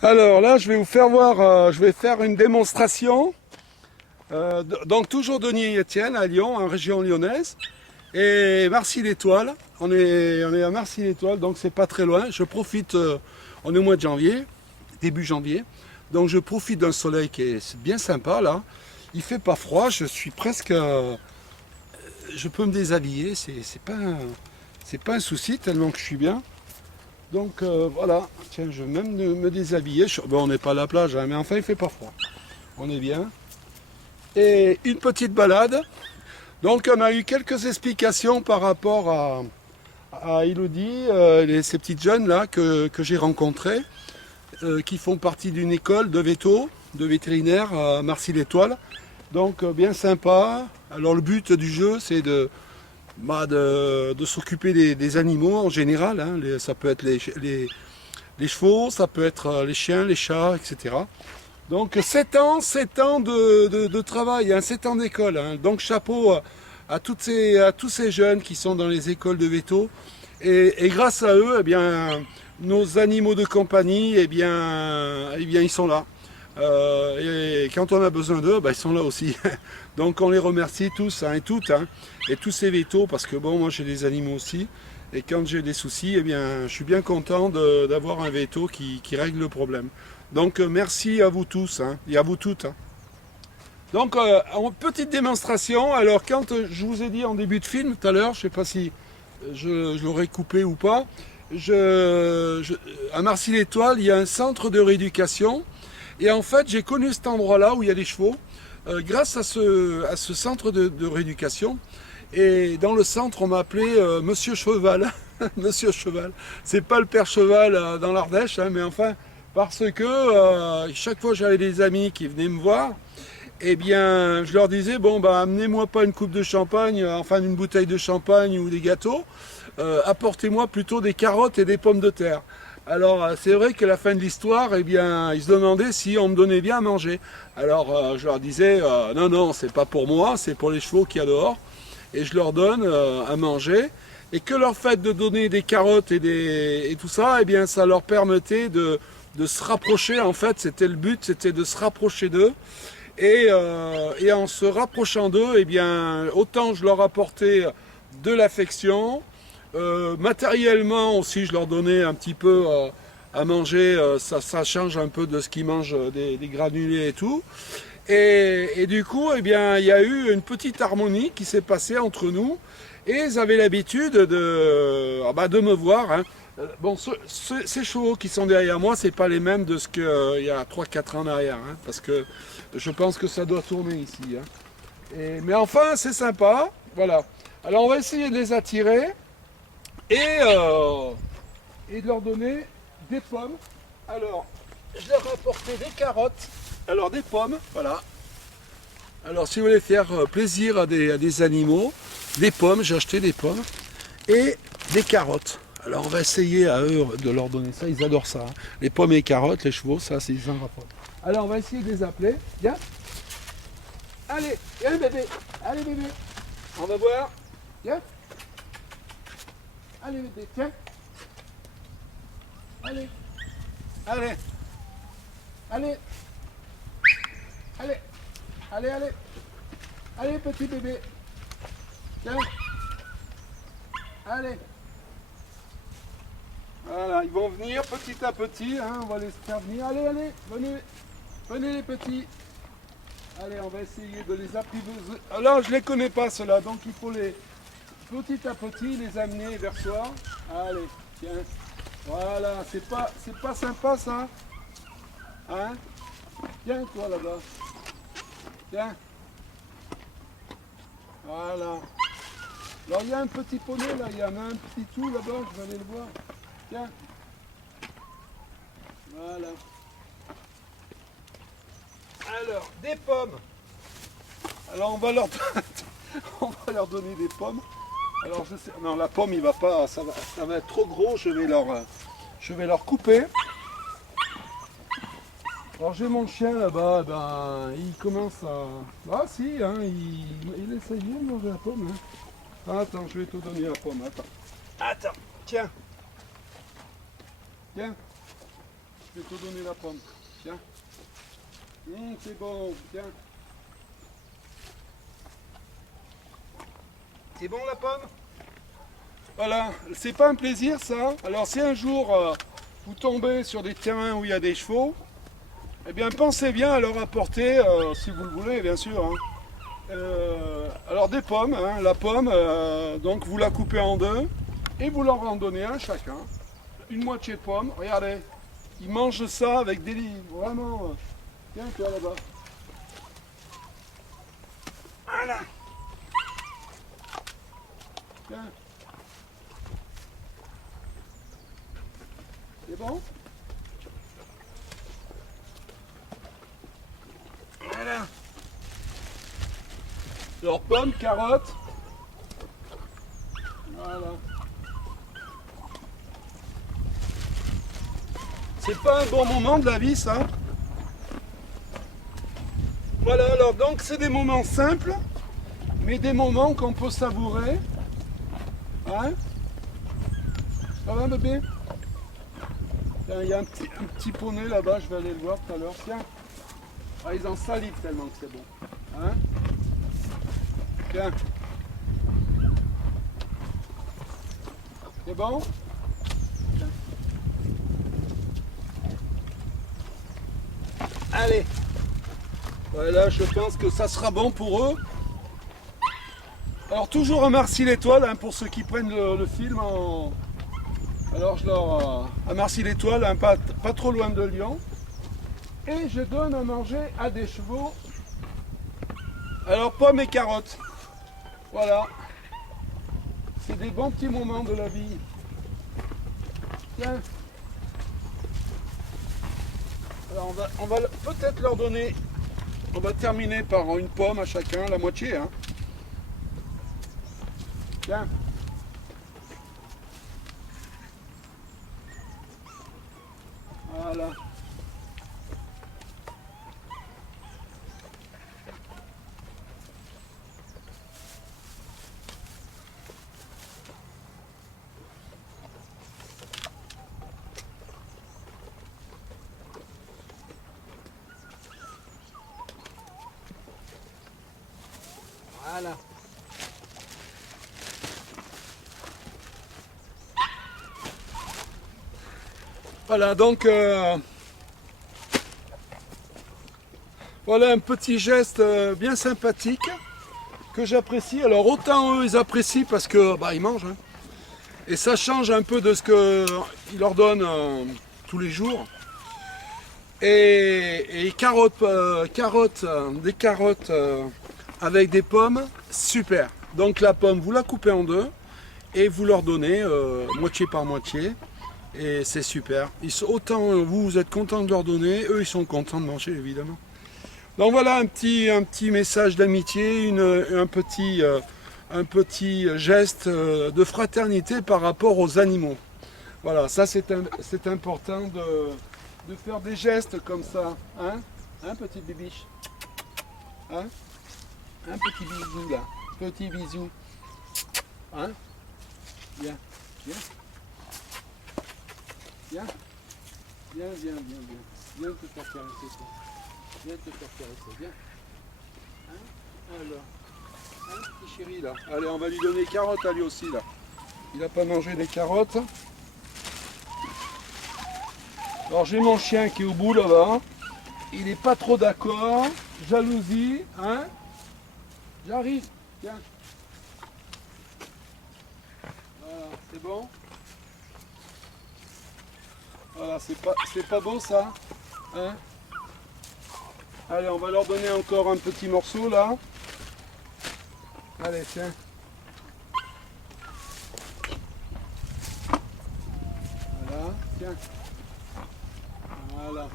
Alors là, je vais vous faire voir, je vais faire une démonstration. Donc toujours Denis Etienne à Lyon, en région lyonnaise, et Marcy-l'Étoile. On est à Marcy-l'Étoile, donc c'est pas très loin. Je profite, on est au mois de janvier, début janvier, donc je profite d'un soleil qui est bien sympa là. Il fait pas froid, je suis presque, je peux me déshabiller, c'est pas un souci tellement que je suis bien. Donc voilà, tiens, je vais même me déshabiller. Bon, on n'est pas à la plage, hein, mais enfin il fait pas froid. On est bien. Et une petite balade. Donc on a eu quelques explications par rapport à Elodie, ces petites jeunes là que j'ai rencontrées, qui font partie d'une école de veto, de vétérinaire à Marcy-l'Étoile. Donc bien sympa. Alors le but du jeu c'est de s'occuper des animaux en général, hein. Ça peut être les chevaux, ça peut être les chiens, les chats, etc. Donc 7 ans de travail, hein, 7 ans d'école, hein. Donc chapeau à tous ces jeunes qui sont dans les écoles de veto. Et grâce à eux, eh bien, nos animaux de compagnie, eh bien, ils sont là. Et quand on a besoin d'eux, ben, ils sont là aussi. Donc on les remercie tous, hein, et toutes, hein, et tous ces vétos, parce que bon, moi j'ai des animaux aussi. Et quand j'ai des soucis, eh bien, je suis bien content d'avoir un veto qui règle le problème. Donc merci à vous tous, hein, et à vous toutes, hein. Donc en petite démonstration, alors quand je vous ai dit en début de film tout à l'heure, je ne sais pas si je l'aurais coupé ou pas, à Marcy-l'Étoile, il y a un centre de rééducation. Et en fait, j'ai connu cet endroit-là où il y a des chevaux, grâce à ce centre de rééducation. Et dans le centre, on m'a appelé Monsieur Cheval. Monsieur Cheval. C'est pas le père Cheval dans l'Ardèche, hein, mais enfin, parce que chaque fois j'avais des amis qui venaient me voir, eh bien, je leur disais, bon, bah, amenez-moi pas une coupe de champagne, enfin une bouteille de champagne ou des gâteaux, apportez-moi plutôt des carottes et des pommes de terre. Alors, c'est vrai qu'à la fin de l'histoire, eh bien, ils se demandaient si on me donnait bien à manger. Alors, je leur disais, non, non, c'est pas pour moi, c'est pour les chevaux qu'il y a dehors. Et je leur donne à manger. Et que leur fait de donner des carottes et tout ça, eh bien, ça leur permettait de se rapprocher. En fait, c'était le but, c'était de se rapprocher d'eux. Et en se rapprochant d'eux, eh bien, autant je leur apportais de l'affection, matériellement aussi, je leur donnais un petit peu à manger, ça change un peu de ce qu'ils mangent, des granulés et tout. Et du coup, eh bien, il y a eu une petite harmonie qui s'est passée entre nous. Et ils avaient l'habitude de me voir, hein. Bon, ces chevaux qui sont derrière moi, c'est pas les mêmes de ce qu'il y a 3 4 ans en arrière, hein, parce que je pense que ça doit tourner ici, hein. Mais enfin, c'est sympa. Voilà. Alors, on va essayer de les attirer et, euh, et de leur donner des pommes. Alors, je leur ai apporté des carottes. Alors, des pommes, voilà. Alors, si vous voulez faire plaisir à des animaux, des pommes, j'ai acheté des pommes et des carottes. Alors, on va essayer à eux de leur donner ça. Ils adorent ça, hein. Les pommes et les carottes, les chevaux, ça, c'est ils en rapportent. Alors, on va essayer de les appeler. Viens. Allez, viens, bébé. Allez, bébé. On va voir. Viens. Allez, bébé, tiens. Allez. Allez. Allez. Allez. Allez, allez. Allez, petit bébé. Tiens. Allez. Voilà, ils vont venir petit à petit, hein, on va les faire venir. Allez, allez, venez. Venez les petits. Allez, on va essayer de les apprivoiser. Alors, je ne les connais pas ceux-là, donc il faut les petit à petit les amener vers soi. Allez, tiens. Voilà, c'est pas sympa ça. Hein? Tiens, toi là-bas. Tiens. Voilà. Alors il y a un petit poney là, il y en a un petit tout là-bas, je vais aller le voir. Tiens. Voilà. Alors, des pommes. Alors on va leur donner des pommes. Alors je sais, non, la pomme il va pas, ça va être trop gros, je vais leur couper. Alors j'ai mon chien là-bas, ben, il commence à... Ah si, hein, il essaye bien de manger la pomme, hein. Ah, attends, je vais te donner la pomme, attends. Attends, tiens. Tiens. je vais te donner la pomme. Tiens. C'est bon, tiens. C'est bon la pomme? Voilà, c'est pas un plaisir ça. Alors si un jour vous tombez sur des terrains où il y a des chevaux, eh bien pensez bien à leur apporter, si vous le voulez bien sûr, hein. Alors des pommes, hein, la pomme, donc vous la coupez en deux et vous leur en donnez un chacun. Une moitié de pomme, regardez, ils mangent ça avec délice, vraiment. Tiens, toi là-bas. Voilà. Tiens. C'est bon? Voilà. Alors pommes, carottes. Voilà. C'est pas un bon moment de la vie ça. Voilà, alors donc c'est des moments simples, mais des moments qu'on peut savourer. Hein? Ça va bébé? Tiens, il y a un petit poney là-bas, je vais aller le voir tout à l'heure. Tiens. Ah, ils en salivent tellement que c'est bon. Hein? Tiens. C'est bon? Tiens. Allez. Voilà, je pense que ça sera bon pour eux. Alors toujours un Marcy l'étoile, hein, pour ceux qui prennent le film en... Alors je leur... à Marcy l'étoile, hein, pas trop loin de Lyon. Et je donne à manger à des chevaux. Alors pommes et carottes. Voilà. C'est des bons petits moments de la vie. Tiens. Alors on va peut-être leur donner... On va terminer par une pomme à chacun, la moitié. Hein. Tiens. Voilà. Voilà. Voilà, donc voilà un petit geste bien sympathique que j'apprécie. Alors autant eux ils apprécient parce que bah, ils mangent, hein, et ça change un peu de ce qu'ils leur donnent tous les jours. Et carottes, des carottes avec des pommes, super. Donc la pomme, vous la coupez en deux et vous leur donnez moitié par moitié. Et c'est super. Autant vous êtes content de leur donner, eux ils sont contents de manger évidemment. Donc voilà un petit message d'amitié, un petit geste de fraternité par rapport aux animaux. Voilà, ça c'est important de faire des gestes comme ça. Hein, hein petit bibiche, hein, un petit bisou là, petit bisou. Hein, viens, viens. Viens, viens. Viens te faire caresser, toi. Viens te faire caresser, viens. Hein? Alors, hein, petit chéri là. Allez, on va lui donner des carottes à lui aussi là. Il n'a pas mangé des carottes. Alors j'ai mon chien qui est au bout là-bas. Il n'est pas trop d'accord. Jalousie, hein? J'arrive, tiens. Voilà, c'est bon? Voilà, c'est pas beau ça, hein? Allez, on va leur donner encore un petit morceau là. Allez, tiens. Voilà, tiens. Voilà.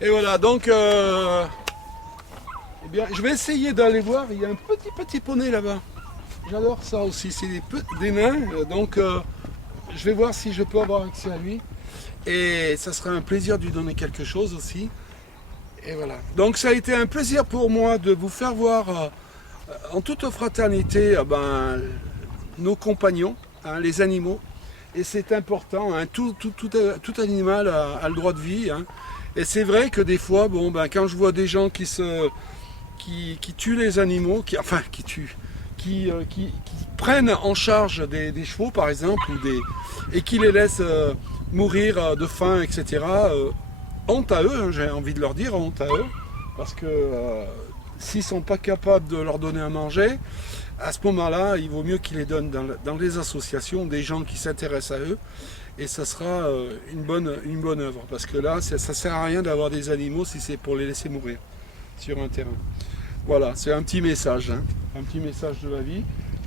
Et voilà, donc, eh bien, je vais essayer d'aller voir. Il y a un petit poney là-bas. J'adore ça aussi, c'est des nains, donc... je vais voir si je peux avoir accès à lui. Et ça sera un plaisir de lui donner quelque chose aussi. Et voilà. Donc ça a été un plaisir pour moi de vous faire voir en toute fraternité nos compagnons, hein, les animaux. et c'est important, hein. Tout animal a le droit de vie, hein. Et c'est vrai que des fois, bon, ben, quand je vois des gens qui tuent les animaux, qui prennent en charge des chevaux par exemple, et qui les laissent mourir de faim, etc., honte à eux, hein, j'ai envie de leur dire, honte à eux, parce que s'ils ne sont pas capables de leur donner à manger, à ce moment-là, il vaut mieux qu'ils les donnent dans les associations, des gens qui s'intéressent à eux, et ça sera une bonne œuvre, parce que là, ça ne sert à rien d'avoir des animaux si c'est pour les laisser mourir sur un terrain. Voilà, c'est un petit message, hein, un petit message de la vie.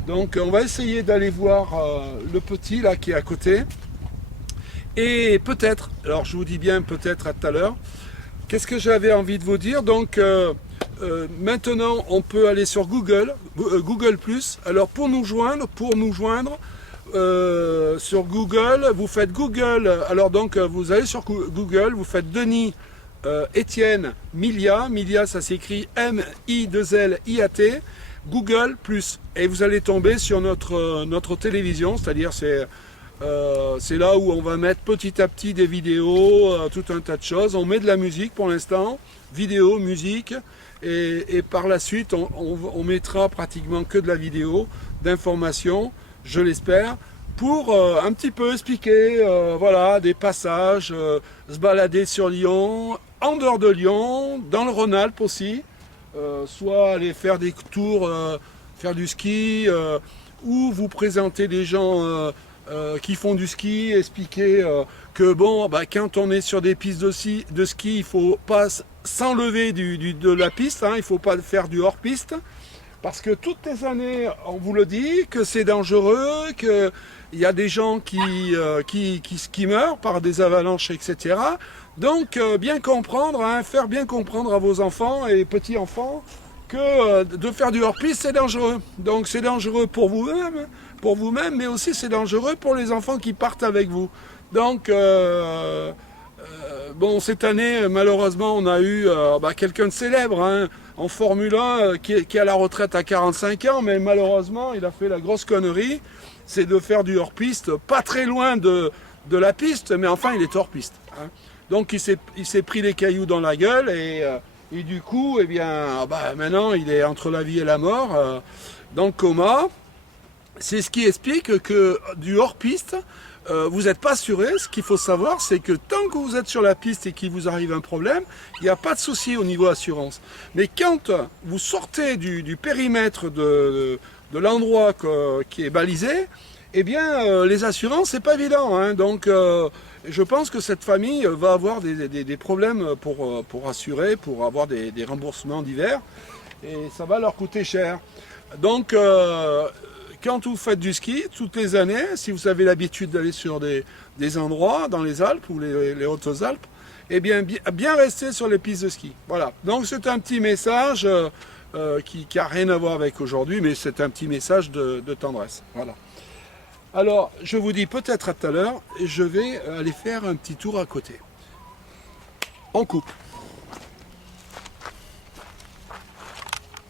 Donc on va essayer d'aller voir le petit là qui est à côté. Et peut-être, alors je vous dis bien peut-être à tout à l'heure, qu'est-ce que j'avais envie de vous dire? Donc maintenant on peut aller sur Google, Google+. Alors pour nous joindre sur Google, vous faites Google, alors donc vous allez sur Google, vous faites Denis Étienne Milia, Milia ça s'écrit M-I-2-L-I-A-T, Google+, et vous allez tomber sur notre télévision, c'est-à-dire c'est là où on va mettre petit à petit des vidéos, tout un tas de choses. On met de la musique pour l'instant, vidéo, musique, et par la suite on mettra pratiquement que de la vidéo, d'informations, je l'espère, pour un petit peu expliquer voilà, des passages, se balader sur Lyon, en dehors de Lyon, dans le Rhône-Alpes aussi, soit aller faire des tours, faire du ski, ou vous présenter des gens qui font du ski, expliquer que bon, bah, quand on est sur des pistes de ski, il ne faut pas s'enlever de la piste, hein, il ne faut pas faire du hors-piste, parce que toutes les années, on vous le dit, que c'est dangereux, qu'il y a des gens qui meurent par des avalanches, etc. Donc, bien comprendre, hein, faire bien comprendre à vos enfants et petits-enfants que de faire du hors-piste, c'est dangereux. Donc, c'est dangereux pour vous-même, mais aussi c'est dangereux pour les enfants qui partent avec vous. Donc, bon, cette année, malheureusement, on a eu quelqu'un de célèbre, hein, en Formule 1 qui est à la retraite à 45 ans, mais malheureusement, il a fait la grosse connerie, c'est de faire du hors-piste, pas très loin de la piste, mais enfin, il est hors-piste, hein. Donc, il s'est pris des cailloux dans la gueule, et du coup, eh bien, maintenant, il est entre la vie et la mort, dans le coma. C'est ce qui explique que du hors-piste, vous n'êtes pas assuré. Ce qu'il faut savoir, c'est que tant que vous êtes sur la piste et qu'il vous arrive un problème, il n'y a pas de souci au niveau assurance. Mais quand vous sortez du périmètre de l'endroit qui est balisé, eh bien, les assurances, c'est pas évident, hein. Donc, je pense que cette famille va avoir des problèmes pour assurer, pour avoir des remboursements divers, et ça va leur coûter cher. Donc, quand vous faites du ski, toutes les années, si vous avez l'habitude d'aller sur des endroits dans les Alpes ou les Hautes-Alpes, eh bien rester sur les pistes de ski. Voilà. Donc c'est un petit message qui n'a rien à voir avec aujourd'hui, mais c'est un petit message de tendresse. Voilà. Alors, je vous dis peut-être à tout à l'heure, et je vais aller faire un petit tour à côté. En coupe.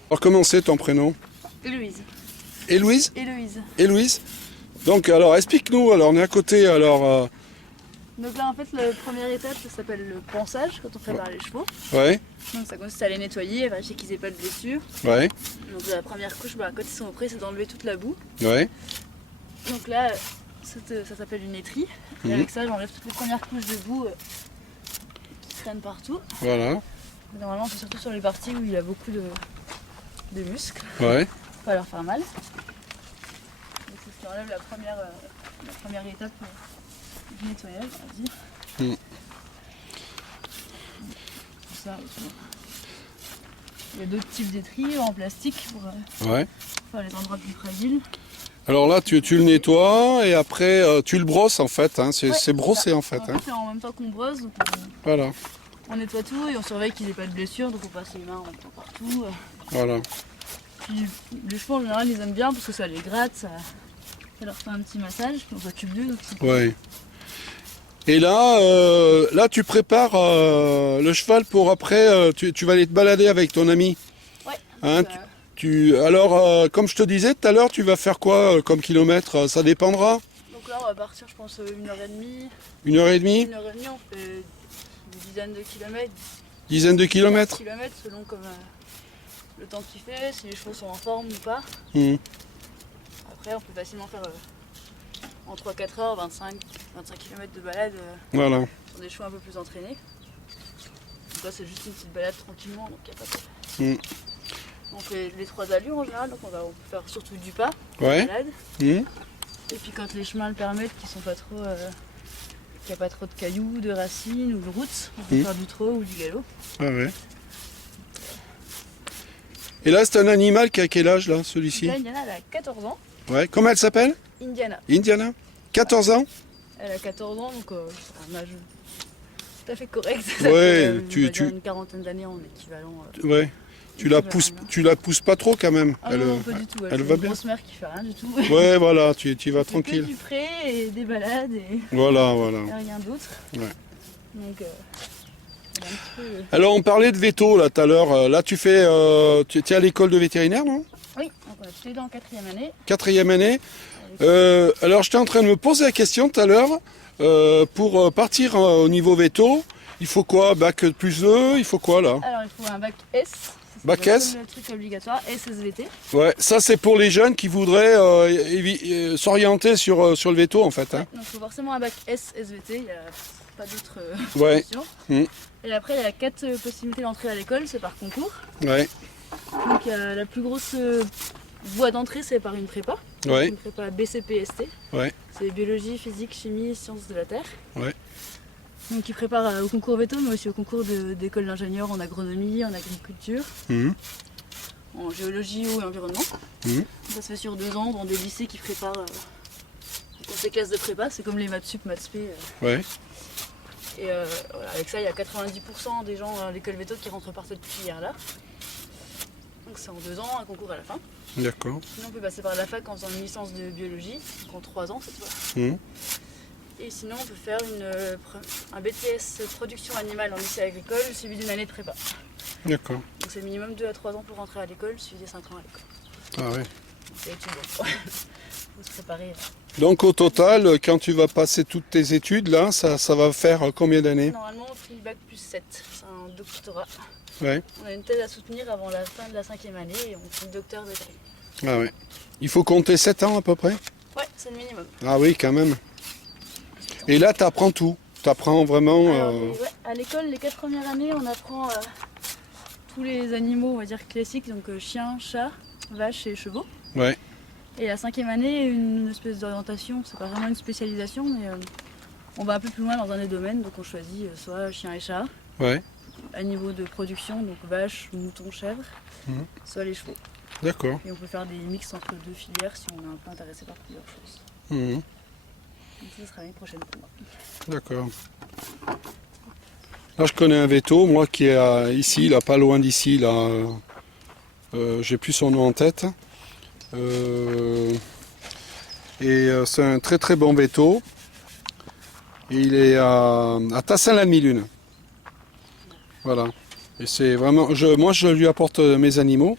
Alors, comment c'est ton prénom? Héloïse. Héloïse? Héloïse. Héloïse. Donc, alors, explique-nous, alors, on est à côté, alors... Donc là, en fait, la première étape, ça s'appelle le pansage, quand on prépare les chevaux. Ouais, Donc ça consiste à les nettoyer, à vérifier qu'ils n'aient pas de blessures. ouais, Donc la première couche, quand ils sont prêts, c'est d'enlever toute la boue. ouais. Donc là, ça s'appelle une étrie. Et avec ça, j'enlève toutes les premières couches de boue qui traînent partout. Voilà, Normalement, c'est surtout sur les parties où il y a beaucoup de muscles. ouais. Faut pas leur faire mal. Donc c'est ce qui enlève la première étape du nettoyage, on va dire. Tout ça, il y a d'autres types d'étris en plastique pour Ouais. faire les endroits plus fragiles. Alors là, tu le nettoies et après, tu le brosses en fait. Hein. C'est Ouais, brossé ça. en fait. Hein. C'est en même temps qu'on brosse, donc Voilà, on nettoie tout et on surveille qu'ils n'aient pas de blessures, donc on passe les mains en même temps partout. voilà. Puis les chevaux en général ils aiment bien parce que ça les gratte, ça leur fait un petit massage, puis on s'occupe d'eux. Ouais. Et là, tu prépares le cheval pour après, tu vas aller te balader avec ton ami. Ouais. Hein, alors, comme je te disais tout à l'heure, tu vas faire quoi comme kilomètre? Ça dépendra. Donc là, on va partir, je pense, 1h30. 1h30? 1h30, on fait une dizaine de kilomètres. Dizaine de kilomètres? Kilomètres selon comme le temps qu'il fait, si les chevaux sont en forme ou pas. Mmh. Après, on peut facilement faire en 3-4 heures 25 km de balade Voilà. sur des chevaux un peu plus entraînés. Donc là, c'est juste une petite balade tranquillement, donc il n'y a pas de... On fait les 3 allures en général, donc on peut faire surtout du pas, Ouais. balade. Mmh. Et puis quand les chemins le permettent, qu'ils sont pas trop, qu'il n'y a pas trop de cailloux, de racines ou de routes, on peut faire du trot ou du galop. Ah ouais. Et là, c'est un animal qui a quel âge, là, celui-ci? Là, Indiana, elle a 14 ans. Ouais. Comment elle s'appelle? Indiana, Indiana? 14 ans? elle a 14 ans, donc c'est un âge tout à fait correct. Ouais, Ça fait, on tu- va tu- dire une quarantaine d'années en équivalent. Ouais. Tu la pousses pas trop quand même. Ah non, pas du tout. elle C'est va une bien. grosse mère qui fait rien du tout. Ouais, voilà, tu vas C'est que tranquille. du pré et des balades et Voilà, voilà. rien d'autre. Ouais. Donc, c'est un petit peu... Alors, on parlait de veto là tout à l'heure. Là, tu es à l'école de vétérinaire, non? Oui, donc on a tous les deux en 4e année. 4e année. Alors, j'étais en train de me poser la question tout à l'heure. Pour partir au niveau veto, il faut quoi? Bac plus 2, il faut quoi là? Alors, il faut un bac S. Ça, Bac c'est S? le truc obligatoire, SSVT. Ouais, ça c'est pour les jeunes qui voudraient s'orienter sur le veto en fait. Hein. Donc, il faut forcément un bac SSVT, il n'y a pas d'autre Ouais. option. Mm. Et après, il y a 4 possibilités d'entrée à l'école, c'est par concours. Ouais, Donc, la plus grosse voie d'entrée, c'est par une prépa. ouais, Une prépa BCPST. ouais, C'est biologie, physique, chimie, sciences de la terre. ouais. Donc qui prépare au concours veto, mais aussi au concours d'école d'ingénieurs en agronomie, en agriculture, Mhm. en géologie ou environnement. Mhm. Ça se fait sur 2 ans dans des lycées qui préparent dans ces classes de prépa. C'est comme les maths sup, maths spé. Ouais, Et voilà, avec ça, il y a 90% des gens à l'école veto qui rentrent par cette filière-là. Donc c'est en 2 ans, un concours à la fin. d'accord. Sinon on peut passer par la fac en faisant une licence de biologie, donc en 3 ans cette fois. Mhm. Et sinon on peut faire un BTS production animale en lycée agricole suivi d'une année de prépa. D'accord. Donc c'est minimum 2 à 3 ans pour rentrer à l'école, suivi des 5 ans à l'école. Ah ouais. Donc c'est étudiant. Faut se préparer. Donc au total, quand tu vas passer toutes tes études là, ça va faire combien d'années? Normalement on fait le bac plus 7, c'est un doctorat. Ouais. On a une thèse à soutenir avant la fin de la 5e année et on fait le docteur de taille. Ah ouais. Il faut compter 7 ans à peu près? Ouais, c'est le minimum. Ah oui, quand même. Et là, tu apprends tout. Tu apprends vraiment... Alors, ouais, à l'école, les 4 premières années, on apprend tous les animaux, on va dire classiques, donc chiens, chats, vaches et chevaux. Ouais, Et la 5e année, une espèce d'orientation, c'est pas vraiment une spécialisation, mais on va un peu plus loin dans un des domaines, donc on choisit soit chien et chat, ouais, à niveau de production, donc vaches, moutons, chèvres, Mhm. soit les chevaux. d'accord. Et on peut faire des mix entre 2 filières si on est un peu intéressé par plusieurs choses. Mhm. Donc ça sera l'année prochaine pour moi. D'accord. Là, je connais un veto, moi qui est ici, là, pas loin d'ici, là. J'ai plus son nom en tête. C'est un très très bon veto. Et il est à Tassin-la-Demi-Lune. Voilà. Et c'est vraiment. Moi, je lui apporte mes animaux.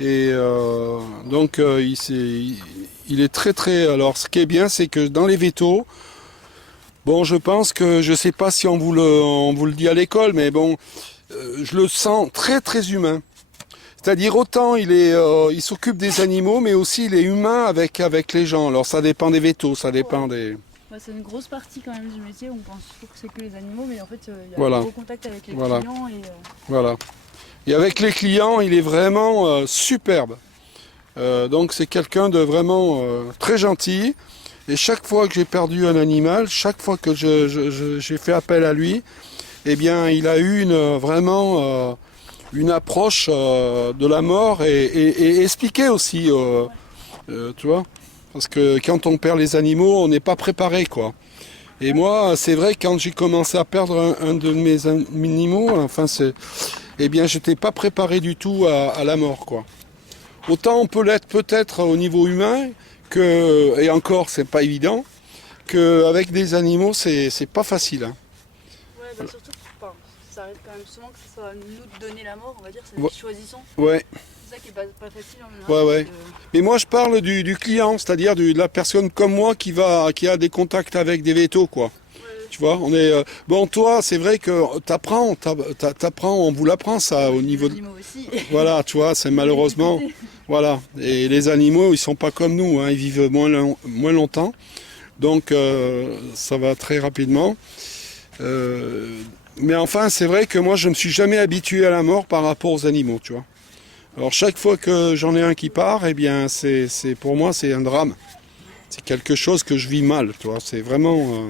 Et donc, il est très très. Alors, ce qui est bien, c'est que dans les vétos, bon, je pense que je sais pas si on vous le dit à l'école, mais bon, je le sens très très humain. C'est-à-dire autant il s'occupe des animaux, mais aussi il est humain avec les gens. Alors ça dépend des vétos, ça dépend des. Bah, c'est une grosse partie quand même du métier, on pense toujours que c'est que les animaux, mais en fait il y a Voilà. un gros contact avec les Voilà. clients et Voilà. Et avec les clients, il est vraiment superbe. Donc c'est quelqu'un de vraiment très gentil. Et chaque fois que j'ai perdu un animal, chaque fois que j'ai fait appel à lui, eh bien il a eu vraiment une approche de la mort et expliqué aussi, tu vois. Parce que quand on perd les animaux, on n'est pas préparé, quoi. Et moi, c'est vrai, quand j'ai commencé à perdre un de mes animaux, enfin, eh bien, j'étais pas préparé du tout à la mort, quoi. Autant on peut l'être peut-être au niveau humain, et encore, c'est pas évident, qu'avec des animaux, c'est pas facile. Hein. ouais, bah, surtout enfin, ça arrive quand même souvent que ce soit nous de donner la mort, on va dire, c'est Ouais. nous qui choisissons. Ouais, C'est ça qui est pas facile en général. ouais. parce que- Mais moi, je parle du client, c'est-à-dire de la personne comme moi qui a des contacts avec des vétos, quoi. Tu vois, on est bon. Toi, c'est vrai que t'apprends, on vous l'apprend ça au les niveau de. animaux aussi. Voilà, tu vois, c'est malheureusement. Voilà. Et les animaux, ils sont pas comme nous, hein, ils vivent moins longtemps. Donc, ça va très rapidement. Mais enfin, c'est vrai que moi, je me suis jamais habitué à la mort par rapport aux animaux, tu vois. Alors, chaque fois que j'en ai un qui part, eh bien, pour moi, c'est un drame. C'est quelque chose que je vis mal, tu vois. C'est vraiment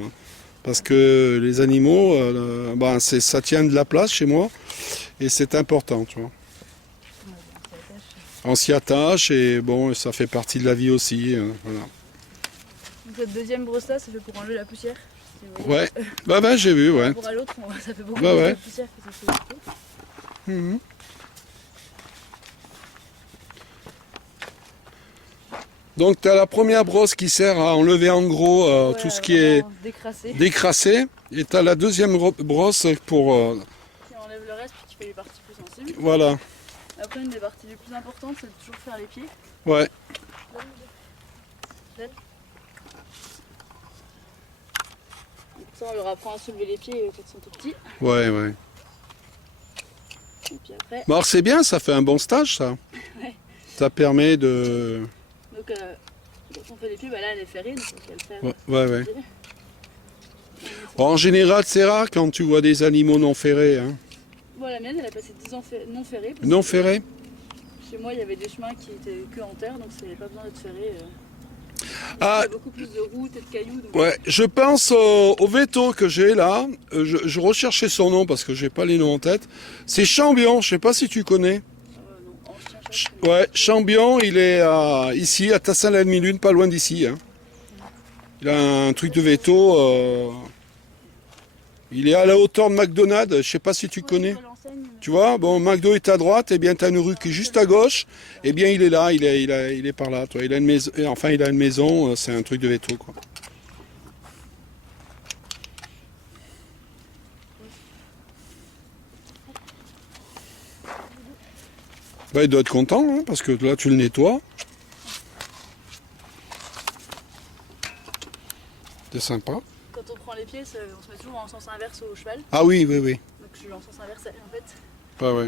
parce que les animaux, ça tient de la place chez moi et c'est important, tu vois. On s'y attache et bon, ça fait partie de la vie aussi. Voilà. Donc cette deuxième brosse là, c'est fait pour enlever la poussière. Si vous voyez. Ouais, bah, j'ai vu, ouais. Par rapport à l'autre, ça fait beaucoup Ouais, ouais. de poussière que ça fait beaucoup. Mhm. Donc tu as la première brosse qui sert à enlever en gros Ouais, tout ce qui est vraiment décrassé. décrassé et tu as la deuxième brosse pour Qui enlève le reste puis qui fait les parties plus sensibles. voilà. Après, une des parties les plus importantes, c'est de toujours faire les pieds. Ouais. Donc ça, on leur apprend à soulever les pieds quand ils sont tout petits. Ouais. Et puis après, Bon, alors c'est bien, ça fait un bon stage ça. Ouais. Ça permet de donc, quand on fait les pieds, bah là, elle est ferrée, donc on va le faire. ouais. En général, c'est rare quand tu vois des animaux non ferrés, hein. Bon, la mienne, elle a passé 10 ans non ferrée. parce Non que ferrés? Chez moi, il y avait des chemins qui étaient que en terre, donc ça n'avait pas besoin d'être ferré. Ah. Il y a beaucoup plus de routes et de cailloux. Donc... Ouais, je pense au veto que j'ai là. Je recherchais son nom parce que j'ai pas les noms en tête. C'est Chambion, je sais pas si tu connais. non, ancien chat, Ouais, Chambion, il est ici à Tassin-la-Demi-Lune, pas loin d'ici, hein. Il a un truc de veto. Il est à la hauteur de McDonald's, je sais pas si tu connais. Tu vois, bon, McDo est à droite, et bien tu as une rue qui est juste à gauche, et bien il est là, il est par là. Toi. Il a une maison, enfin il a une maison, c'est un truc de veto quoi. Bah, il doit être content, hein, parce que là tu le nettoies. C'est sympa. Quand on prend les pieds, on se met toujours en sens inverse au cheval. Ah oui. Donc je suis en sens inverse en fait. Ouais.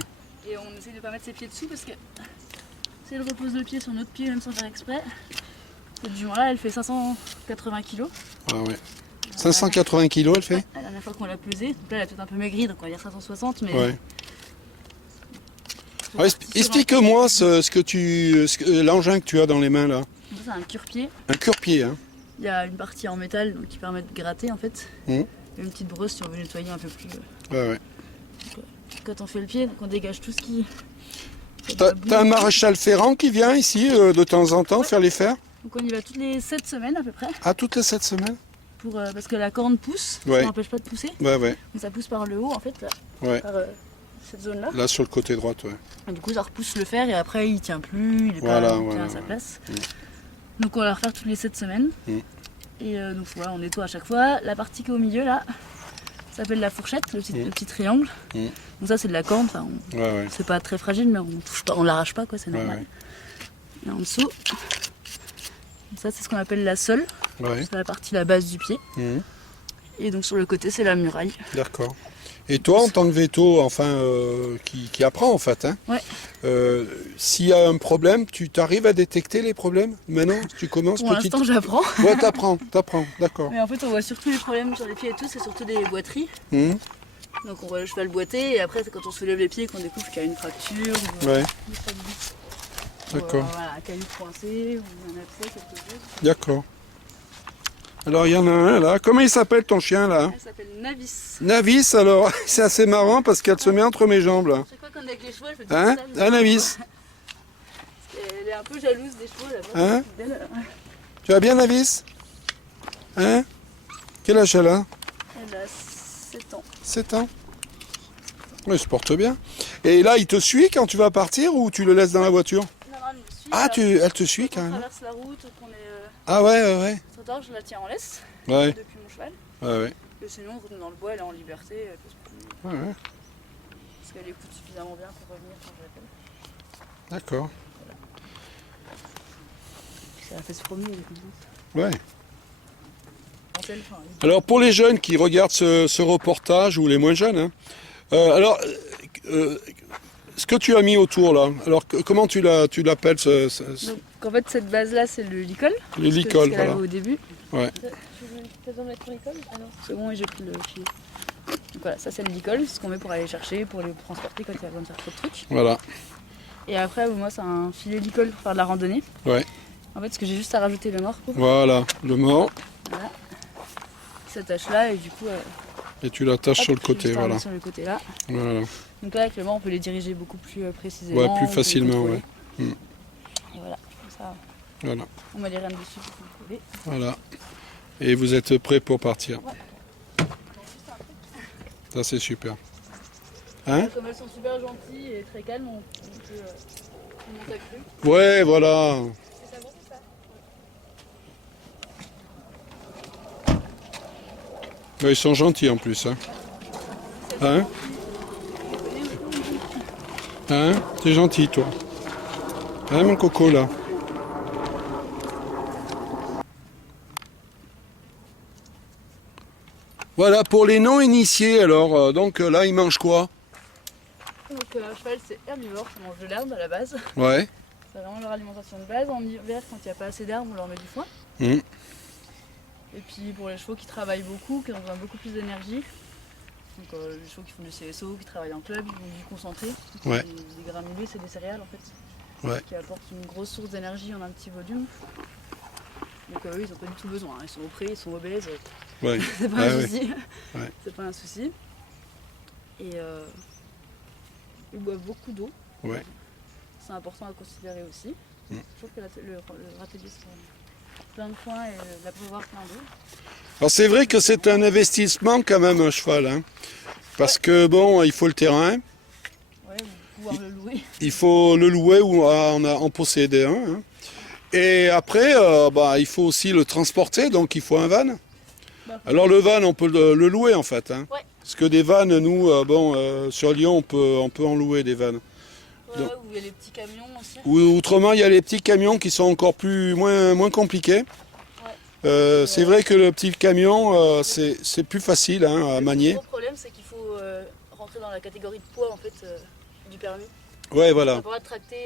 Et on essaie de ne pas mettre ses pieds dessous parce que si elle repose le pied sur notre pied, même sans faire exprès, cette jument-là, elle fait 580 kg. Ah ouais. 580 kilos elle fait. La dernière fois qu'on l'a pesée, donc là elle a peut-être un peu maigri, donc on va dire 560, mais Ouais. Ouais, explique-moi l'engin que tu as dans les mains là. c'est un cure-pied. Un cure-pied, hein. Il y a une partie en métal donc, qui permet de gratter en fait. Mmh. Et une petite brosse si on veut nettoyer un peu plus. Ouais. Quand on fait le pied, donc on dégage tout ce qui. T'as un maréchal Ferrand qui vient ici de temps en temps faire les fers? Donc on y va toutes les 7 semaines à peu près. Ah, toutes les 7 semaines? Parce que la corne pousse, Ouais. ça n'empêche pas de pousser. Ouais. Donc ça pousse par le haut en fait, là, Ouais. par cette zone-là. Là sur le côté droit, ouais. Et du coup ça repousse le fer et après il tient plus, il est Voilà, pas bien voilà, à sa place. Mm. Donc on va la refaire toutes les 7 semaines. Mm. Et donc voilà, on nettoie à chaque fois. La partie qui est au milieu là, ça s'appelle la fourchette, le petit triangle. Mm. Donc ça c'est de la corne, enfin, Ouais. c'est pas très fragile mais on touche pas, on l'arrache pas quoi, c'est normal. Ouais. Et en dessous, ça c'est ce qu'on appelle la sole, Ouais. c'est la partie la base du pied. Mhm. Et donc sur le côté c'est la muraille. D'accord. Et toi, en tant que veto, enfin, qui apprend en fait, hein, Ouais. s'il y a un problème, tu t'arrives à détecter les problèmes? Maintenant, tu commences Pour petit. l'instant j'apprends. Ouais, t'apprends, d'accord. Mais en fait on voit surtout les problèmes sur les pieds et tout, c'est surtout des boiteries. Mhm. Donc on voit le cheval boiter et après c'est quand on soulève les pieds qu'on découvre qu'il y a une fracture ou Ouais, une fracture. d'accord. Voilà, un caillou coincé ou un abcès, quelque chose. D'accord. Alors, il y en a un là. Comment il s'appelle ton chien là? Elle s'appelle Navis. Navis, alors, c'est assez marrant parce qu'elle se met entre mes jambes là. Chaque fois qu'on est avec les chevaux, elle fait du Hein? passage. Ah, Navis. Elle est un peu jalouse des chevaux là-bas. Hein? Tu vas bien, Navis? Hein? Quel âge elle a? Elle a 7 ans. 7 ans. Oui, il se porte bien. Et là, il te suit quand tu vas partir ou tu le laisses dans la voiture? Non, elle me suit. Ah, alors, elle te suit quand on quand même. traverse la route, qu'on est Ah ouais. trop tard, je la tiens en laisse Ouais, depuis mon cheval. ouais. Et sinon, on retourne dans le bois, elle est en liberté. Elle peut se promener. Ouais. Parce qu'elle écoute suffisamment bien pour revenir quand je l'appelle. D'accord. Ça la fait se promener, elle est contente. Ouais. Quand elle, enfin, Alors pour les jeunes qui regardent ce reportage, ou les moins jeunes, hein, ce que tu as mis autour là, alors comment tu l'appelles Donc en fait cette base là c'est le licol. le licol, Ce qu'elle voilà. avait au début. Ouais. Tu as besoin de mettre ton licol? Ah non, c'est bon, oui, j'ai pris le filet. Donc voilà, ça c'est le licol, c'est ce qu'on met pour aller chercher, pour les transporter quand il y a besoin de faire trop de trucs. Voilà. Et après moi c'est un filet licol pour faire de la randonnée. Ouais. En fait ce que j'ai juste à rajouter le mort. Voilà, le mort. Voilà. Il s'attache là et du coup Et tu l'attaches sur le côté, voilà. sur le côté là. Voilà. Donc là avec le mort on peut les diriger beaucoup plus précisément. Ouais, on plus peut les facilement, contrôler. ouais. Et voilà, comme ça Voilà. on met les rênes dessus pour contrôler. Voilà. Et vous êtes prêts pour partir. Ouais. Ça c'est super. Hein? Comme elles sont super gentilles et très calmes, on peut monter à cru. Ouais, voilà. C'est ça, bon, c'est ça. Ouais, ils sont gentils en plus. Hein? Hein? Hein? T'es gentil toi. Hein mon coco là? Voilà pour les non-initiés alors. Donc là ils mangent quoi? Donc un cheval c'est herbivore, ça mange de l'herbe à la base. Ouais. C'est vraiment leur alimentation de base. En hiver quand il n'y a pas assez d'herbe on leur met du foin. Mmh. Et puis pour les chevaux qui travaillent beaucoup, qui ont besoin beaucoup plus d'énergie. Donc les chevaux qui font du CSO, qui travaillent en club, ils vont du concentré. Ouais. Des granulés c'est des céréales en fait. Ouais. Qui apportent une grosse source d'énergie en un petit volume. Donc eux ils n'ont pas du tout besoin, ils sont auprès, ils sont obèses. Ouais. C'est pas Ah un ouais. souci. Ouais. C'est pas un souci. Et ils boivent beaucoup d'eau. Ouais. C'est important à considérer aussi. Mm. Je trouve que le râtelier c'est plein de foin et la prévoir plein d'eau. Alors c'est vrai que c'est un investissement quand même un cheval. Hein. Parce que bon, il faut le terrain, Ouais, ou pouvoir le louer. il faut le louer ou en posséder un. Hein. Et après, il faut aussi le transporter, donc il faut un van. Bah, Alors le van, on peut le louer en fait. Hein. Ouais. Parce que des vannes, nous, sur Lyon, on peut en louer des vannes. Ouais, Donc- ou il y a les petits camions aussi. Ou autrement, il y a les petits camions qui sont encore moins compliqués. C'est vrai que le petit camion, c'est plus facile hein, à manier. Le gros problème c'est qu'il faut rentrer dans la catégorie de poids en fait du permis. Ouais, On voilà. n'a pas le droit de tracter,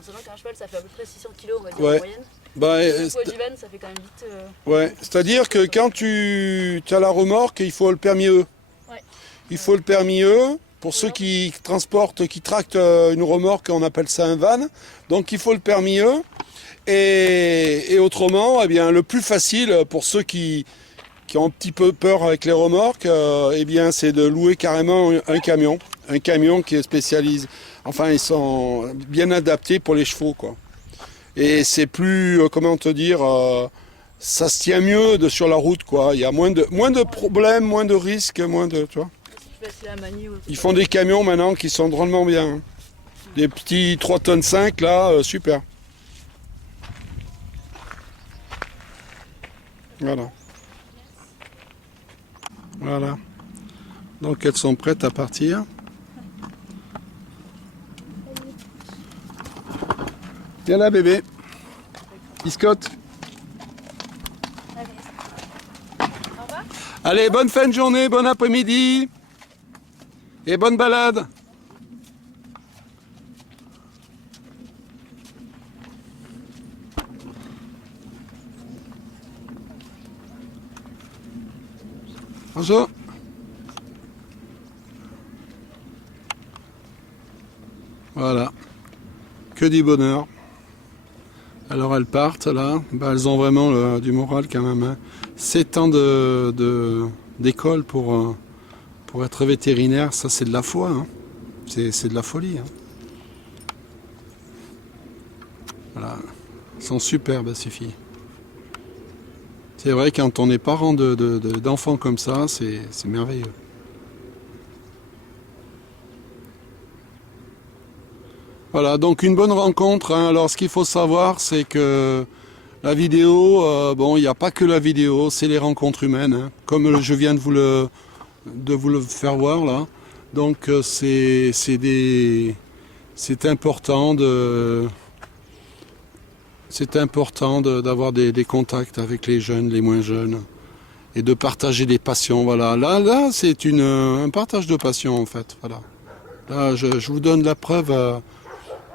c'est vrai qu'un cheval ça fait à peu près 600 kg on va dire Ouais. en moyenne. Bah, Le poids du van ça fait quand même vite. ouais, c'est-à-dire que quand tu as la remorque, il faut le permis E. Ouais. Il faut le permis E. Pour ceux qui transportent, qui tractent une remorque, on appelle ça un van. Donc il faut le permis E. Et autrement, eh bien, le plus facile pour ceux qui ont un petit peu peur avec les remorques, eh bien, c'est de louer carrément un camion. Un camion qui est spécialisé. Enfin, ils sont bien adaptés pour les chevaux, quoi. Et c'est plus, comment te dire, ça se tient mieux sur la route, quoi. Il y a moins de problèmes, moins de risques, moins de, tu vois. C'est plus facile à manier. Ils font des camions maintenant qui sont drôlement bien. Hein. Des petits 3 tonnes 5 là, super. Voilà. Voilà. Donc elles sont prêtes à partir. Viens là bébé. Biscotte. Allez, bonne fin de journée, bon après-midi. Et bonne balade. Bonjour. Voilà. Que du bonheur. Alors elles partent là. Bah, elles ont vraiment du moral quand même. Hein. 7 ans d'école pour être vétérinaire, ça c'est de la foi. Hein. C'est de la folie. Hein. Voilà. Elles sont superbes ces filles. C'est vrai, quand on est parent d'enfants comme ça, c'est merveilleux. Voilà, donc une bonne rencontre. Hein. Alors ce qu'il faut savoir, c'est que la vidéo, bon, il n'y a pas que la vidéo, c'est les rencontres humaines. Hein. Comme je viens de vous le faire voir là. Donc c'est important d'avoir des contacts avec les jeunes, les moins jeunes, et de partager des passions. Voilà, là c'est un partage de passion en fait. Voilà. Là, je vous donne la preuve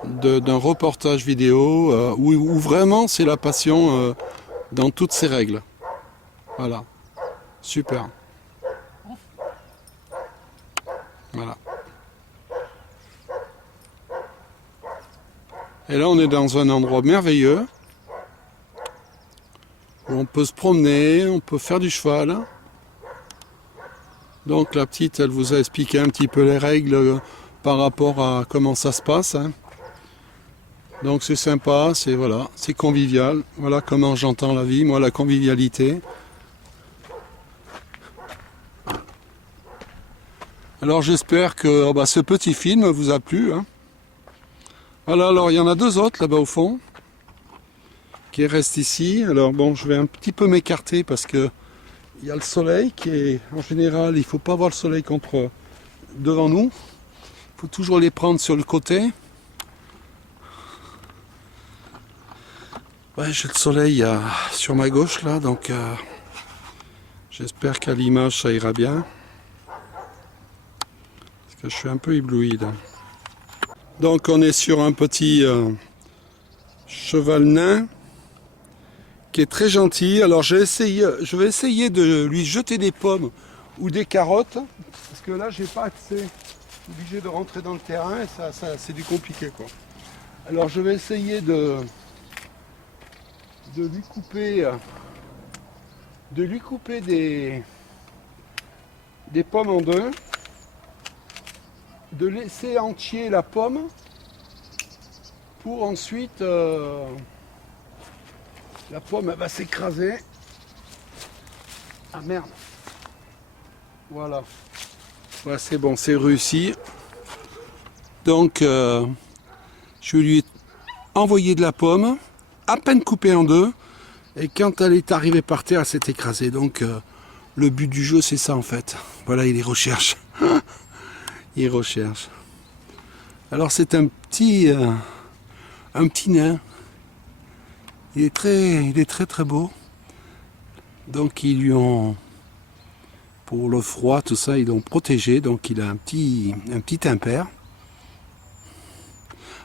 d'un reportage vidéo où vraiment c'est la passion dans toutes ses règles. Voilà, super. Voilà. Et là, on est dans un endroit merveilleux où on peut se promener, on peut faire du cheval. Donc la petite, elle vous a expliqué un petit peu les règles par rapport à comment ça se passe. Hein. Donc c'est sympa, c'est convivial. Voilà comment j'entends la vie, moi, la convivialité. Alors j'espère que ce petit film vous a plu. Hein. Voilà, alors il y en a deux autres là-bas au fond qui restent ici. Alors bon, je vais un petit peu m'écarter parce que il y a le soleil qui est, en général, il ne faut pas voir le soleil devant nous. Il faut toujours les prendre sur le côté. Ouais, j'ai le soleil sur ma gauche là, donc j'espère qu'à l'image ça ira bien. Parce que je suis un peu ébloui là. Donc on est sur un petit cheval nain qui est très gentil. Alors je vais essayer de lui jeter des pommes ou des carottes parce que là j'ai pas accès. Je suis obligé de rentrer dans le terrain et ça c'est du compliqué quoi. Alors je vais essayer de lui couper des pommes en deux, de laisser entier la pomme pour ensuite la pomme elle va s'écraser. Ah merde. Voilà. Ouais, c'est bon, c'est réussi. Donc je vais lui envoyer de la pomme, à peine coupée en deux, et quand elle est arrivée par terre, elle s'est écrasée. Donc le but du jeu c'est ça en fait. Voilà, il les recherche. Il recherche. Alors c'est un petit nain. Il est très beau. Donc ils lui ont, pour le froid, tout ça, ils l'ont protégé. Donc il a un petit impair.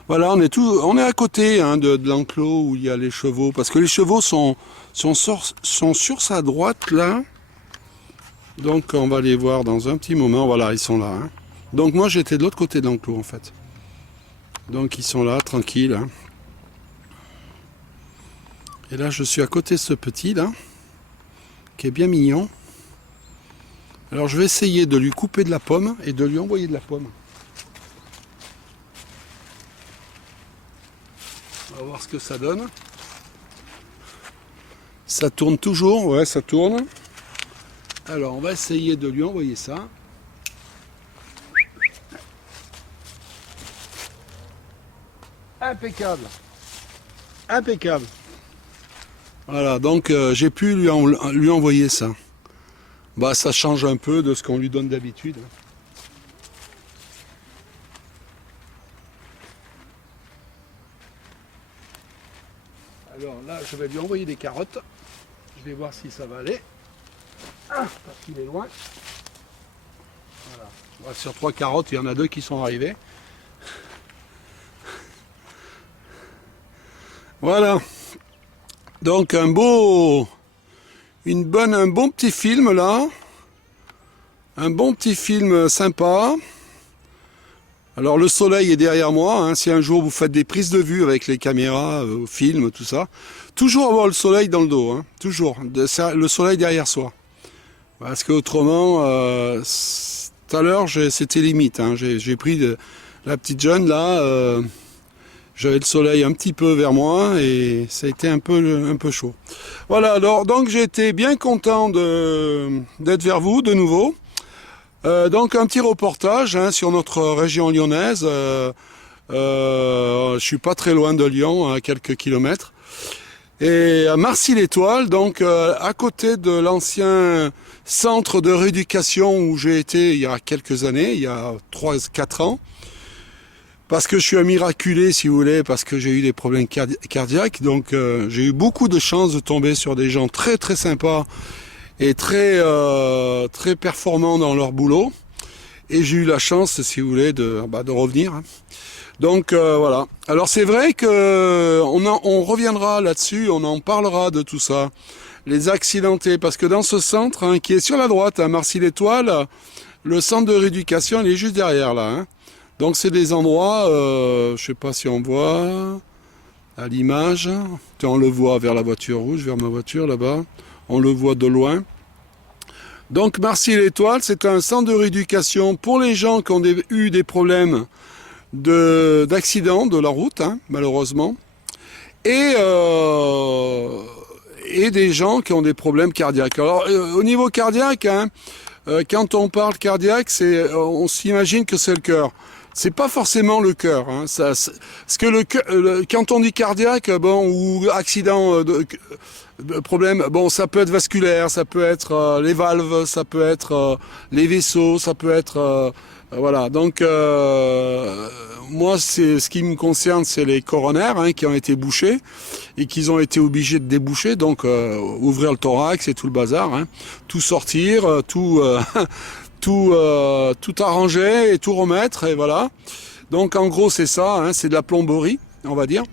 Voilà, on est à côté de l'enclos où il y a les chevaux. Parce que les chevaux sont sur sa droite là. Donc on va les voir dans un petit moment. Voilà, ils sont là. Hein. Donc moi j'étais de l'autre côté de l'enclos en fait. Donc ils sont là, tranquilles. Hein. Et là je suis à côté de ce petit là, qui est bien mignon. Alors je vais essayer de lui couper de la pomme et de lui envoyer de la pomme. On va voir ce que ça donne. Ça tourne toujours, ouais ça tourne. Alors on va essayer de lui envoyer ça. Impeccable. Impeccable. Voilà, donc j'ai pu lui envoyer ça. Bah ça change un peu de ce qu'on lui donne d'habitude. Alors là, je vais lui envoyer des carottes. Je vais voir si ça va aller. Ah, parce qu'il est loin. Voilà. Bon, sur 3 carottes, il y en a 2 qui sont arrivées. Voilà. Donc un bon petit film là. Un bon petit film sympa. Alors le soleil est derrière moi. Hein. Si un jour vous faites des prises de vue avec les caméras, films, tout ça, toujours avoir le soleil dans le dos. Hein. Toujours. Le soleil derrière soi. Parce que autrement, tout à l'heure c'était limite. Hein. J'ai pris la petite jeune là. J'avais le soleil un petit peu vers moi et ça a été un peu chaud. Voilà, alors donc j'ai été bien content d'être vers vous de nouveau. Donc un petit reportage sur notre région lyonnaise. Je suis pas très loin de Lyon, à quelques kilomètres. Et à Marcy-l'Étoile, donc à côté de l'ancien centre de rééducation où j'ai été il y a quelques années, il y a 3-4 ans, parce que je suis un miraculé, si vous voulez, parce que j'ai eu des problèmes cardiaques. Donc j'ai eu beaucoup de chance de tomber sur des gens très très sympas et très très performants dans leur boulot. Et j'ai eu la chance, si vous voulez, de revenir. Donc voilà. Alors c'est vrai que on reviendra là-dessus, on en parlera de tout ça. Les accidentés, parce que dans ce centre, hein, qui est sur la droite, à Marcy-l'Étoile, le centre de rééducation, il est juste derrière là. Hein. Donc c'est des endroits, je sais pas si on voit à l'image, on le voit vers la voiture rouge, vers ma voiture là-bas, on le voit de loin. Donc Marcy-l'Étoile, c'est un centre de rééducation pour les gens qui ont eu des problèmes d'accident de la route, hein, malheureusement, et des gens qui ont des problèmes cardiaques. Alors au niveau cardiaque, hein, quand on parle cardiaque, on s'imagine que c'est le cœur. C'est pas forcément le cœur. Hein. Parce que quand on dit cardiaque, ou accident, problème, ça peut être vasculaire, ça peut être les valves, ça peut être les vaisseaux, ça peut être voilà. Donc moi, ce qui me concerne, c'est les coronaires, hein, qui ont été bouchés et qu'ils ont été obligés de déboucher. Donc ouvrir le thorax et tout le bazar, hein. Tout sortir, tout arranger et tout remettre, et voilà. Donc en gros c'est ça, hein, c'est de la plomberie, on va dire.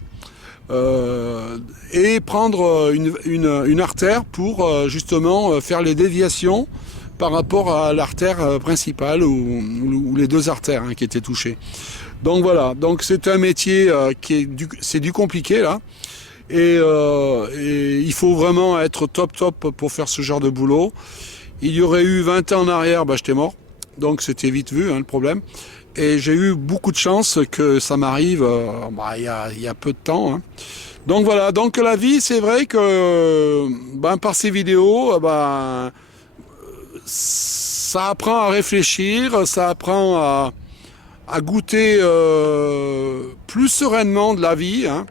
Et prendre une artère pour justement faire les déviations par rapport à l'artère principale ou les deux artères, hein, qui étaient touchées. Donc voilà, donc c'est un métier c'est du compliqué là. Et il faut vraiment être top pour faire ce genre de boulot. Il y aurait eu 20 ans en arrière, j'étais mort. Donc c'était vite vu, hein, le problème. Et j'ai eu beaucoup de chance que ça m'arrive il y a peu de temps. Hein. Donc voilà, donc la vie, c'est vrai que par ces vidéos, ça apprend à réfléchir, ça apprend à goûter plus sereinement de la vie. Hein.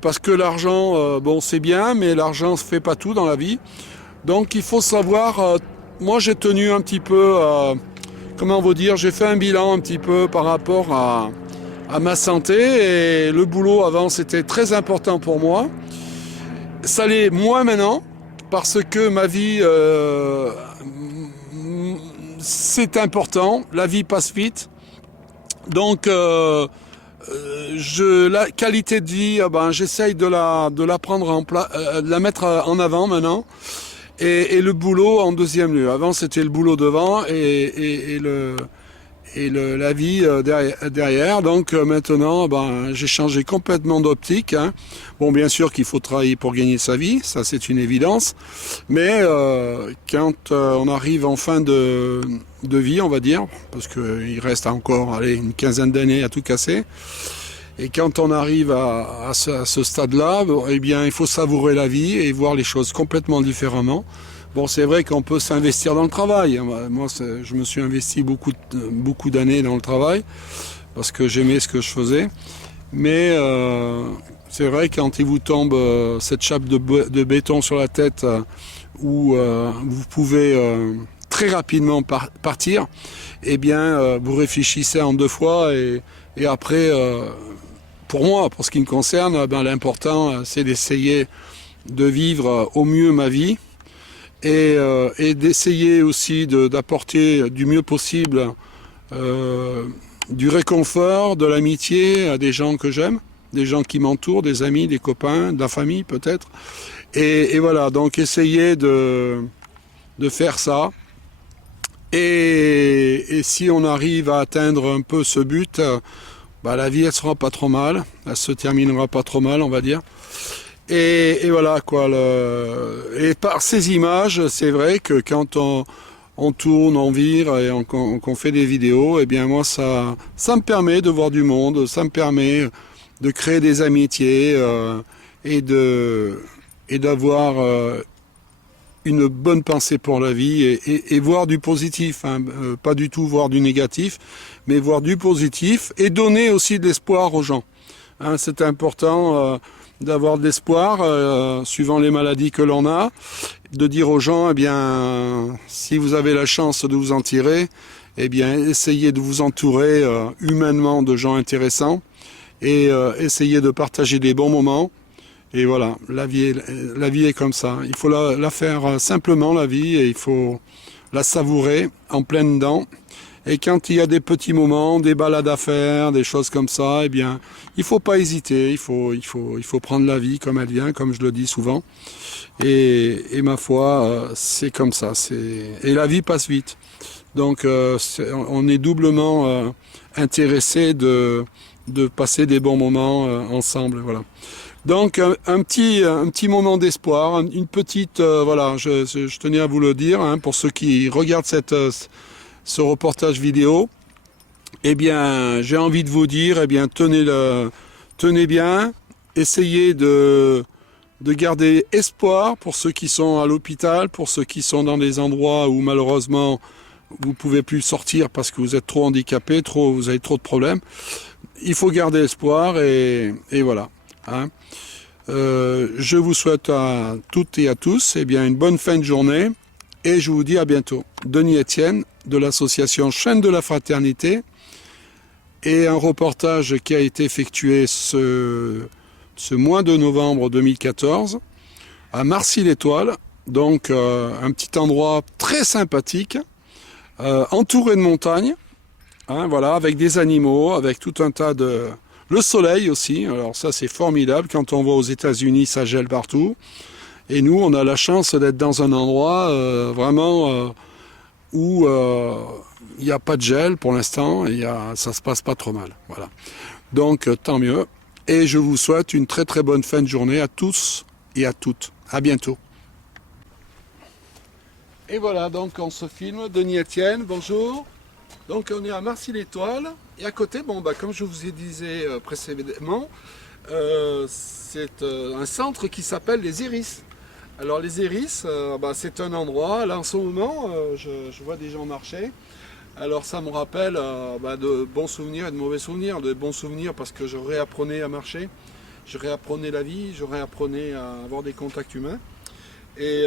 Parce que l'argent, c'est bien, mais l'argent ne fait pas tout dans la vie. Donc il faut savoir, moi j'ai tenu un petit peu, comment vous dire, j'ai fait un bilan un petit peu par rapport à ma santé, et le boulot avant c'était très important pour moi. Ça l'est moins maintenant, parce que ma vie, c'est important, la vie passe vite. Donc la qualité de vie, j'essaye de la prendre de la mettre en avant maintenant. Et le boulot en deuxième lieu. Avant, c'était le boulot devant et la vie derrière. Donc maintenant, j'ai changé complètement d'optique. Hein. Bon, bien sûr qu'il faut travailler pour gagner sa vie, ça c'est une évidence. Mais quand on arrive en fin de vie, on va dire, parce qu'il reste encore une quinzaine d'années à tout casser. Et quand on arrive à ce stade-là, il faut savourer la vie et voir les choses complètement différemment. Bon, c'est vrai qu'on peut s'investir dans le travail. Moi, je me suis investi beaucoup d'années dans le travail parce que j'aimais ce que je faisais. Mais c'est vrai, quand il vous tombe cette chape de béton sur la tête où vous pouvez très rapidement partir, vous réfléchissez en deux fois et après... Pour moi, pour ce qui me concerne, l'important, c'est d'essayer de vivre au mieux ma vie et d'essayer aussi d'apporter du mieux possible du réconfort, de l'amitié à des gens que j'aime, des gens qui m'entourent, des amis, des copains, de la famille peut-être. Et voilà, donc essayer de faire ça. Et si on arrive à atteindre un peu ce but... la vie, elle sera pas trop mal, elle se terminera pas trop mal, on va dire. Et voilà quoi. Et par ces images, c'est vrai que quand on tourne, on vire et qu'on fait des vidéos, moi ça me permet de voir du monde, ça me permet de créer des amitiés et d'avoir une bonne pensée pour la vie et voir du positif, hein, pas du tout voir du négatif, mais voir du positif et donner aussi de l'espoir aux gens. Hein, c'est important d'avoir de l'espoir, suivant les maladies que l'on a, de dire aux gens, eh bien, si vous avez la chance de vous en tirer, eh bien, essayez de vous entourer humainement de gens intéressants et essayez de partager des bons moments. Et voilà, la vie est comme ça. Il faut la faire simplement, la vie, et il faut la savourer en pleine dents. Et quand il y a des petits moments, des balades à faire, des choses comme ça, eh bien, il faut pas hésiter. Il faut prendre la vie comme elle vient, comme je le dis souvent. Et ma foi, c'est comme ça. Et la vie passe vite. Donc, on est doublement intéressé de passer des bons moments ensemble. Voilà. Donc un petit moment d'espoir, une petite voilà, je tenais à vous le dire hein, pour ceux qui regardent ce reportage vidéo. Eh bien, j'ai envie de vous dire, eh bien, tenez bien, essayez de garder espoir pour ceux qui sont à l'hôpital, pour ceux qui sont dans des endroits où malheureusement vous pouvez plus sortir parce que vous êtes trop handicapé, vous avez trop de problèmes. Il faut garder espoir et voilà. Hein. Je vous souhaite à toutes et à tous eh bien, une bonne fin de journée et je vous dis à bientôt. Denis Etienne de l'association Chaîne de la Fraternité et un reportage qui a été effectué ce mois de novembre 2014 à Marcy-l'Étoile, donc un petit endroit très sympathique, entouré de montagnes, hein, voilà, avec des animaux, avec tout un tas de... Le soleil aussi, alors ça c'est formidable, quand on va aux États-Unis ça gèle partout, et nous on a la chance d'être dans un endroit vraiment où il n'y a pas de gel pour l'instant, et ça se passe pas trop mal, voilà. Donc tant mieux, et je vous souhaite une très très bonne fin de journée à tous et à toutes, à bientôt. Et voilà, donc on se filme, Denis Etienne, bonjour. Donc on est à Marcy-l'Étoile et à côté, bon, comme je vous ai disais précédemment, c'est un centre qui s'appelle les Iris. Alors les Iris, c'est un endroit, là en ce moment, je vois des gens marcher. Alors ça me rappelle de bons souvenirs et de mauvais souvenirs. De bons souvenirs parce que je réapprenais à marcher, je réapprenais la vie, je réapprenais à avoir des contacts humains. Et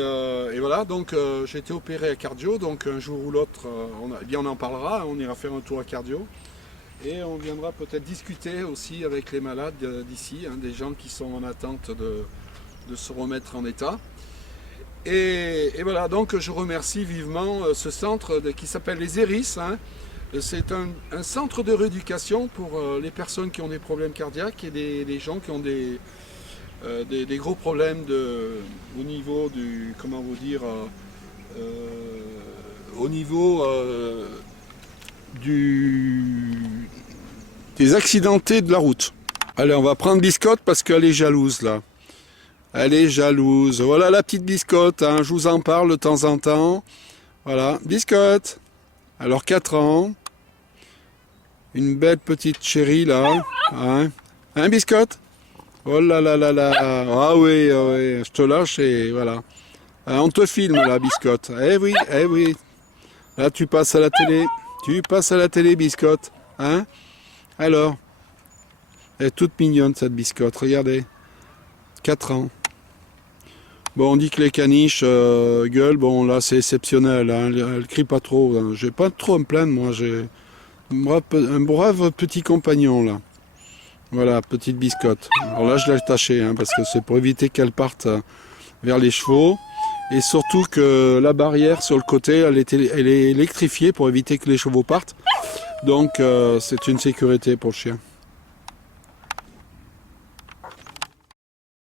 voilà, donc j'ai été opéré à cardio, donc un jour ou l'autre, on en parlera, on ira faire un tour à cardio. Et on viendra peut-être discuter aussi avec les malades d'ici, hein, des gens qui sont en attente de se remettre en état. Et voilà, donc je remercie vivement ce centre qui s'appelle les Iris. Hein. C'est un centre de rééducation pour les personnes qui ont des problèmes cardiaques et des gens qui ont des gros problèmes au niveau du, comment vous dire, au niveau des accidentés de la route. Allez, on va prendre Biscotte parce qu'elle est jalouse là. Elle est jalouse. Voilà la petite Biscotte, hein, je vous en parle de temps en temps. Voilà, Biscotte. Alors 4 ans. Une belle petite chérie là. Hein, Biscotte? Oh là là là là. Ah oui, je te lâche et voilà. On te filme là, Biscotte. Eh oui. Là tu passes à la télé. Tu passes à la télé, Biscotte. Hein? Alors. Elle est toute mignonne cette Biscotte, regardez. 4 ans. Bon, on dit que les caniches gueulent, bon là c'est exceptionnel, hein, elle crie pas trop, hein. J'ai pas trop à me plaindre, moi j'ai un brave petit compagnon là. Voilà, petite Biscotte. Alors là je l'ai attachée, hein, parce que c'est pour éviter qu'elle parte vers les chevaux. Et surtout que la barrière sur le côté, elle est électrifiée pour éviter que les chevaux partent. Donc c'est une sécurité pour le chien.